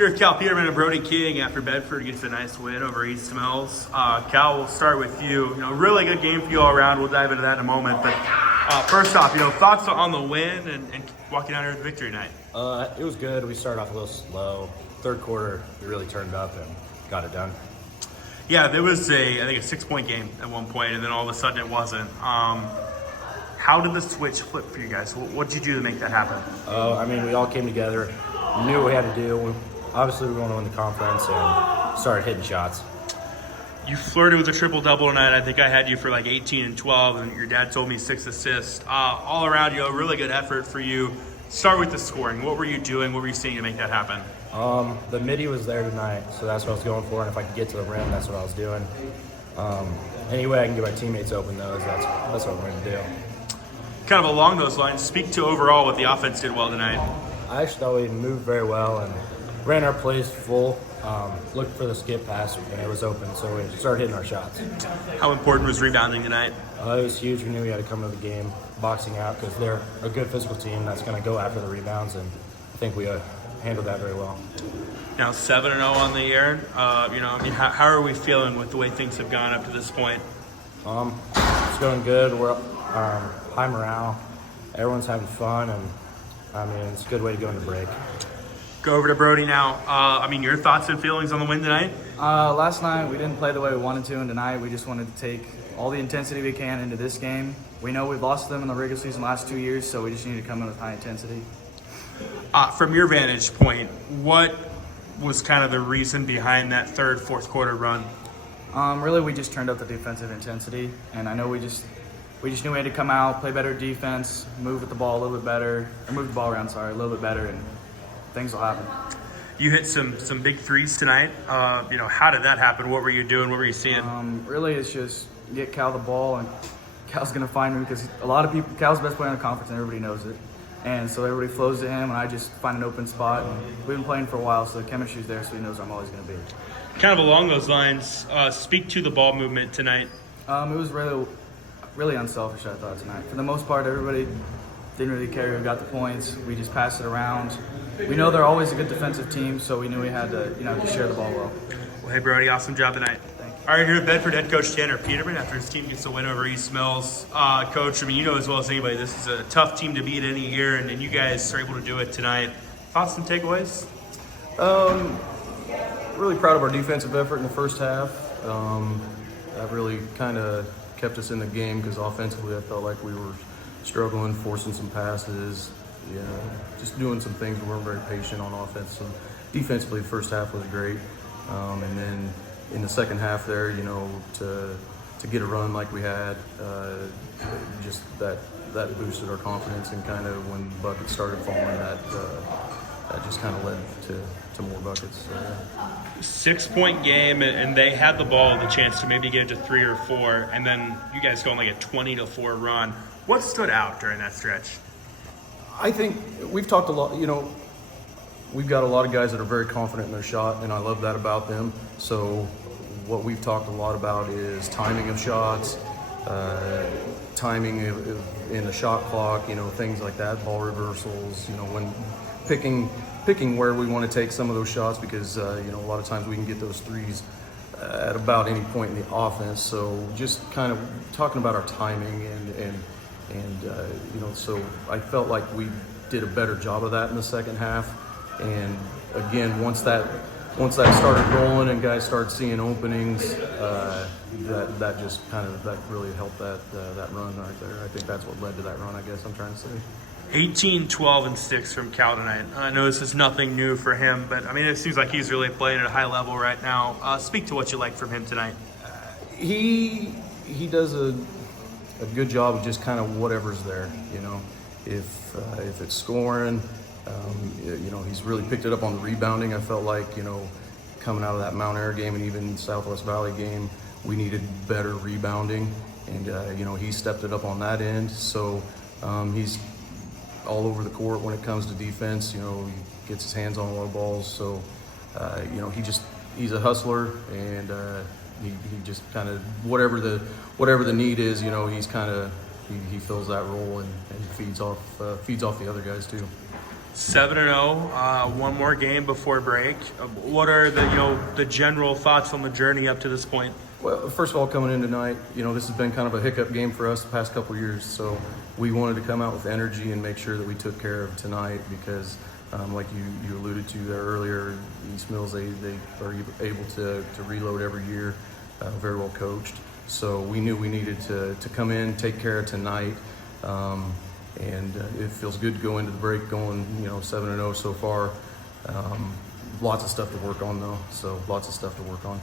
Here, Cal Peterman and Brody King after Bedford gets a nice win over East Mills. Cal, we'll start with you. Really good game for you all around. We'll dive into that in a moment. But first off, thoughts on the win and walking out here with victory night. It was good. We started off a little slow. Third quarter, we really turned up and got it done. Yeah, there was I think a 6-point game at one point, and then all of a sudden it wasn't. How did the switch flip for you guys? What did you do to make that happen? We all came together, knew what we had to do. Obviously, we were going to win the conference and started hitting shots. You flirted with a triple-double tonight. I think I had you for like 18 and 12, and your dad told me 6 assists. All around, a really good effort for you. Start with the scoring. What were you doing? What were you seeing to make that happen? The midi was there tonight, so that's what I was going for. And if I could get to the rim, that's what I was doing. Any way I can get my teammates open, though, that's what I'm going to do. Kind of along those lines, speak to overall what the offense did well tonight. I actually thought we moved very well and ran our plays full. Looked for the skip pass, and it was open, so we started hitting our shots. How important was rebounding tonight? It was huge. We knew we had to come to the game boxing out because they're a good physical team that's going to go after the rebounds, and I think we handled that very well. Now 7-0 on the year. How are we feeling with the way things have gone up to this point? It's going good. We're high morale. Everyone's having fun, and it's a good way to go into break. Go over to Brody now. Your thoughts and feelings on the win tonight? Last night we didn't play the way we wanted to, and tonight we just wanted to take all the intensity we can into this game. We know we've lost them in the regular season the last 2 years, so we just need to come in with high intensity. From your vantage point, what was kind of the reason behind that third, fourth quarter run? Really, we just turned up the defensive intensity, and I know we just knew we had to come out, play better defense, move the ball around, a little bit better, and things will happen. You hit some big threes tonight. How did that happen? What were you doing? What were you seeing? Really, it's just get Cal the ball, and Cal's going to find me because Cal's the best player in the conference, and everybody knows it. And so everybody flows to him, and I just find an open spot. And we've been playing for a while, so the chemistry's there, so he knows I'm always going to be. Kind of along those lines, speak to the ball movement tonight. It was really, really unselfish, I thought, tonight. For the most part, everybody didn't really care who got the points. We just passed it around. We know they're always a good defensive team, so we knew we had to, just share the ball well. Well, hey, Brody, awesome job tonight. Thank you. All right, here at Bedford head coach Tanner Peterman after his team gets a win over East Mills. Coach, you know as well as anybody, this is a tough team to beat any year, and you guys are able to do it tonight. Thoughts and takeaways? Really proud of our defensive effort in the first half. That really kind of kept us in the game because offensively I felt like we were struggling, forcing some passes, just doing some things. We weren't very patient on offense. So defensively, the first half was great. And then in the second half there, to get a run like we had, just that boosted our confidence, and kind of when buckets started falling, that just kind of led to more buckets. 6-point game, and they had the ball, the chance to maybe get it to 3 or 4, and then you guys go on like a 20-4 run. What stood out during that stretch? I think we've talked a lot, we've got a lot of guys that are very confident in their shot, and I love that about them. So what we've talked a lot about is timing of shots, timing in the shot clock, things like that, ball reversals, when picking where we want to take some of those shots, because a lot of times we can get those threes at about any point in the offense. So just kind of talking about our timing and so I felt like we did a better job of that in the second half. And again, once that started rolling and guys started seeing openings, that just that really helped that run right there. I think that's what led to that run, I guess I'm trying to say. 18, 12, and 6 from Cal tonight. I know this is nothing new for him, but it seems like he's really playing at a high level right now. Speak to what you like from him tonight. He does a good job of just kind of whatever's there. If it's scoring, he's really picked it up on the rebounding. I felt like coming out of that Mount Air game and even Southwest Valley game, we needed better rebounding, and he stepped it up on that end. So he's all over the court when it comes to defense. He gets his hands on a lot of balls. So he's a hustler, and he just kind of whatever the need is, he's kind of he fills that role and feeds off the other guys too. 7-0, one more game before break. What are the general thoughts on the journey up to this point? Well, first of all, coming in tonight, this has been kind of a hiccup game for us the past couple of years. So we wanted to come out with energy and make sure that we took care of tonight because, like you alluded to there earlier, East Mills, they are able to reload every year, very well coached. So we knew we needed to come in, take care of tonight. And it feels good to go into the break going, 7-0 so far. Lots of stuff to work on though, so lots of stuff to work on.